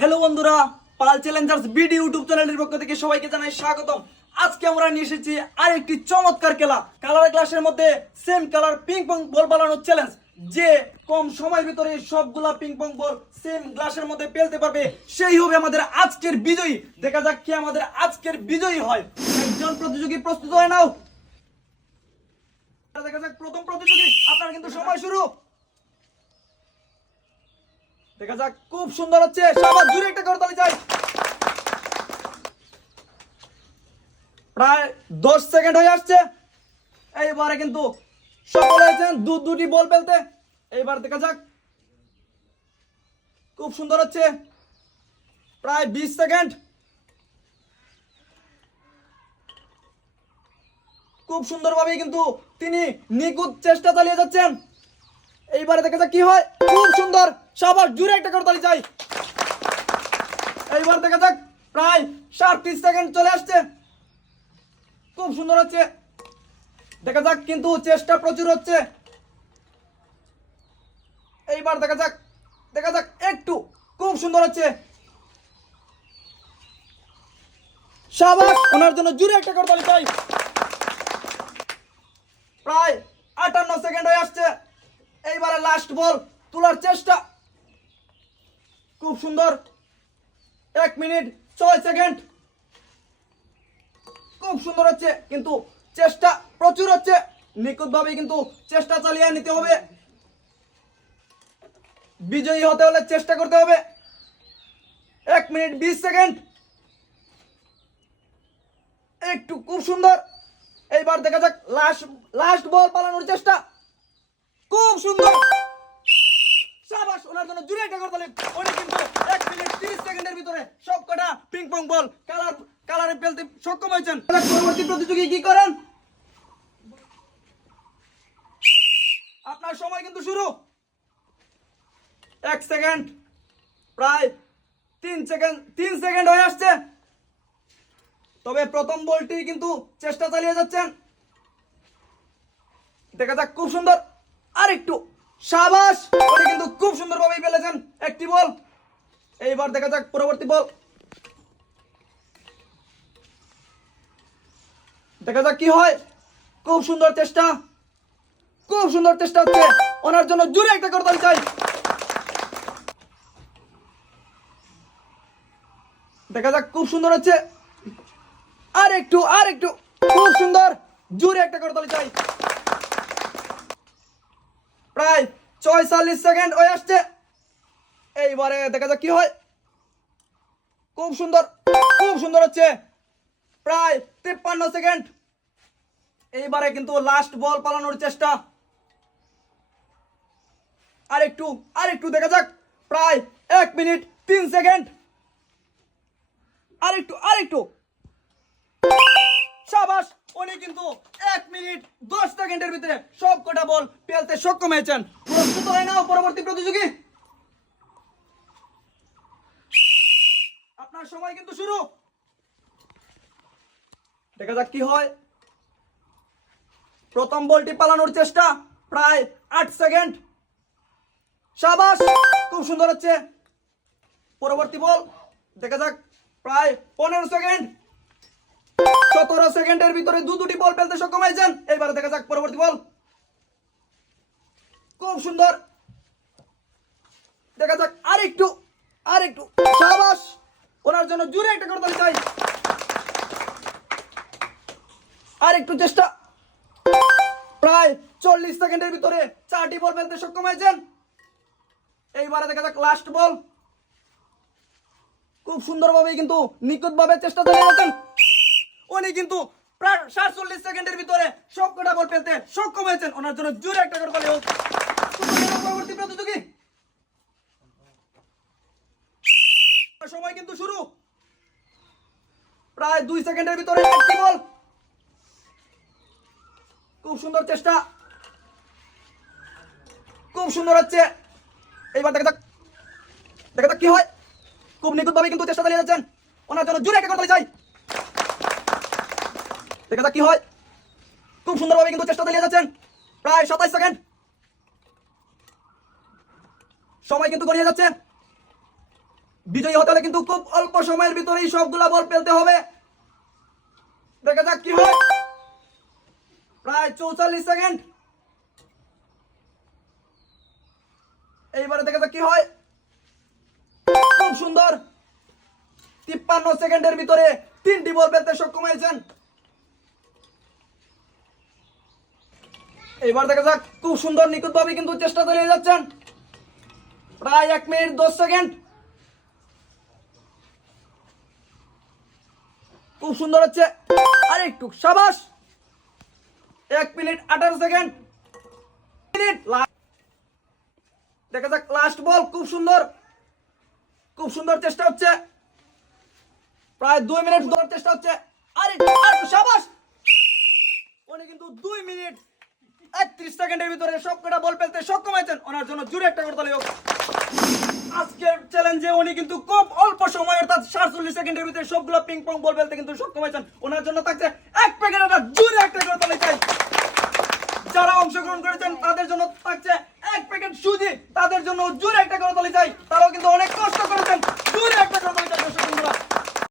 Hello বন্ধুরা, পাল Challengers BD YouTube চ্যানেলের পক্ষ থেকে সবাইকে জানাই স্বাগতম। আজকে আমরা নিয়ে এসেছি আরেকটি চমৎকার খেলা, কালার ক্লাসের মধ্যে সেম কালার পিং পং বল বানানোর চ্যালেঞ্জ। যে কম সময়ের ভিতরে সবগুলা পিং পং বল সেম গ্লাসের মধ্যে ফেলতে পারবে সেই হবে আমাদের আজকের বিজয়ী। দেখা যাক কে আমাদের আজকের বিজয়ী হয়। একজন প্রতিযোগী প্রস্তুত হয়ে নাও। দেখা যাক প্রথম প্রতিযোগী, আপনার কিন্তু সময় শুরু। দেখা যাক, খুব সুন্দর হচ্ছে, সবার জুড়ে একটা করতালি চাই। প্রায় 10 সেকেন্ড হয়ে আসছে। এইবারে কিন্তু সফল হয়েছেন দুটি বল ফেলতে। এইবার দেখা যাক, খুব সুন্দর হচ্ছে, প্রায় 20 সেকেন্ড। খুব সুন্দরভাবে কিন্তু তিনি নিখুঁত চেষ্টা চালিয়ে যাচ্ছেন। এইবারে দেখা যাক কি হয়। খুব সুন্দর, সবার জুড়ে একটা করতালি চাই। এইবার দেখা যাক, প্রায় 37 সেকেন্ড চলে আসছে। খুব সুন্দর হচ্ছে, দেখা যাক, কিন্তু চেষ্টা প্রচুর হচ্ছে। এইবার দেখা যাক, দেখা যাক একটু, খুব সুন্দর হচ্ছে, শাবাশ, ওনার জন্য জুড়ে একটা করতালি চাই। প্রায় 58 সেকেন্ড হয়ে আসছে। এইবারে লাস্ট বল তোলার চেষ্টা। খুব সুন্দর, 1 মিনিট 6 সেকেন্ড। খুব সুন্দর হচ্ছে, কিন্তু চেষ্টা প্রচুর হচ্ছে, নিখুঁতভাবে কিন্তু চেষ্টা চালিয়ে নিতে হবে। বিজয়ী হতে হলে চেষ্টা করতে হবে। 1 মিনিট 20 সেকেন্ড। একটু, খুব সুন্দর। এইবার দেখা যাক লাস্ট বল পালানোর চেষ্টা। খুব সুন্দর, শাবাশ, ওনার জন্য জুড়ে একটা করতালি। উনি কিন্তু 1 মিনিট 30 সেকেন্ডের ভিতরে সবকটা পিং পং বল কালারে ফেলতে সক্ষম হয়েছেন। পরবর্তী প্রতিযোগী কি করেন? আপনার সময় কিন্তু শুরু। 1 সেকেন্ড, প্রায় 3 সেকেন্ড হয়ে আসছে। তবে প্রথম বলটি কিন্তু চেষ্টা চালিয়ে যাচ্ছেন। দেখা যাক, খুব সুন্দর, আর একটু, শাবাশ, উনি কিন্তু খুব সুন্দরভাবে ফেলেছেন একটি বল। এইবার দেখা যাক পরবর্তী বল। দেখা যাক কি হয়। খুব সুন্দর চেষ্টা, খুব সুন্দর চেষ্টা হচ্ছে, ওনার জন্য জুড়ে একটা করতালি চাই। দেখা যাক, খুব সুন্দর হচ্ছে, আর একটু, খুব সুন্দর, জুড়ে একটা করতালি চাই। প্রায় 46 সেকেন্ড হয়ে আসছে। এইবারে দেখা যাক কি হয়। খুব সুন্দর, খুব সুন্দর হচ্ছে, প্রায় 53 সেকেন্ড। এইবারে কিন্তু লাস্ট বল পালানোর চেষ্টা। আর একটু দেখা যাক, প্রায় 1 মিনিট 3 সেকেন্ড। আর একটু, শাবাশ, উনি কিন্তু 1 মিনিট 10 সেকেন্ডের ভিতরে সব কটা বল ফেলতে সক্ষম হয়েছেন। প্রস্তুত হয়ে নাও পরবর্তী প্রতিযোগী। আপনার সময় কিন্তু শুরু। দেখা যাক কি হয়। প্রথম বলটি পালানোর চেষ্টা, প্রায় 8 সেকেন্ড। শাবাশ, খুব সুন্দর হচ্ছে। পরবর্তী বল, দেখা যাক, প্রায় 15 সেকেন্ড। 17 সেকেন্ডের ভিতরে দুটি বল ফেলতে সক্ষম হয়েছেন। এইবারে দেখা যাক পরবর্তী বল। খুব সুন্দর, দেখা যাক, আর একটু, শাবাশ, ওনার জন্য জুড়ে একটা করতালি চাই। আর একটু চেষ্টা। প্রায় 40 সেকেন্ডের ভিতরে 4টি বল ফেলতে সক্ষম হয়েছেন। এইবারে দেখা যাক লাস্ট বল। খুব সুন্দরভাবে কিন্তু নিখুঁতভাবে চেষ্টা চালিয়ে যাচ্ছেন। উনি কিন্তু প্রায় 47 সেকেন্ডের ভিতরে সবকটা বল ফেলতে সক্ষম হয়েছেন। ওনার জন্য জোরে একটা করতালি হোক। পরবর্তী প্রতিযোগী, সময় কিন্তু শুরু। প্রায় 2 সেকেন্ডের ভিতরে একটি বল। খুব সুন্দর চেষ্টা, খুব সুন্দর হচ্ছে। এইবার দেখা যাক কি হয়। খুব নিখুঁতভাবে কিন্তু চেষ্টা চালিয়ে যাচ্ছেন। ওনার জন্য জোরে একটা করতালি চাই। দেখা যাক কি হয়। খুব সুন্দরভাবে কিন্তু চেষ্টা চালিয়ে যাচ্ছেন। প্রায় 27 সেকেন্ড। সময় কিন্তু গড়িয়ে যাচ্ছে। বিজয়ী হতে হলে কিন্তু খুব অল্প সময়ের ভিতরেই সবগুলা বল ফেলতে হবে। দেখা যাক কি হয়। প্রায় 44 সেকেন্ড। এইবারে দেখা যাক কি হয়। খুব সুন্দর। 53 সেকেন্ডের ভিতরে 3টি বল ফেলতে সক্ষম হয়েছেন। এবার দেখা যাক, খুব সুন্দর নিখুঁতভাবে কিন্তু চেষ্টা চালিয়ে যাচ্ছেন। প্রায় 1 মিনিট 10 সেকেন্ড। খুব সুন্দর হচ্ছে, আর একটু সাবাস। 1 মিনিট 18 সেকেন্ড। দেখা যাক লাস্ট বল। খুব সুন্দর, খুব সুন্দর চেষ্টা হচ্ছে। প্রায় 2 মিনিট ধরার চেষ্টা হচ্ছে। আর একটু সাবাস। উনি কিন্তু 2 মিনিট 31 সেকেন্ডের ভিতরে সবকটা বল ফেলতে সক্ষম হয়েছেন। ওনার জন্য জোরে একটা করতালি হোক। আজকের চ্যালেঞ্জে উনি কিন্তু খুব অল্প সময় অর্থাৎ 47 সেকেন্ডের ভিতরে সবগুলো পিং পং বল ফেলতে কিন্তু সক্ষম হয়েছেন। ওনার জন্য থাকছে এক প্যাকেট একটা জোরে একটা করতালি চাই। যারা অংশগ্রহণ করেছেন তাদের জন্য থাকছে এক প্যাকেট সুজি, তাদের জন্য জোরে একটা করতালি চাই। তারাও কিন্তু অনেক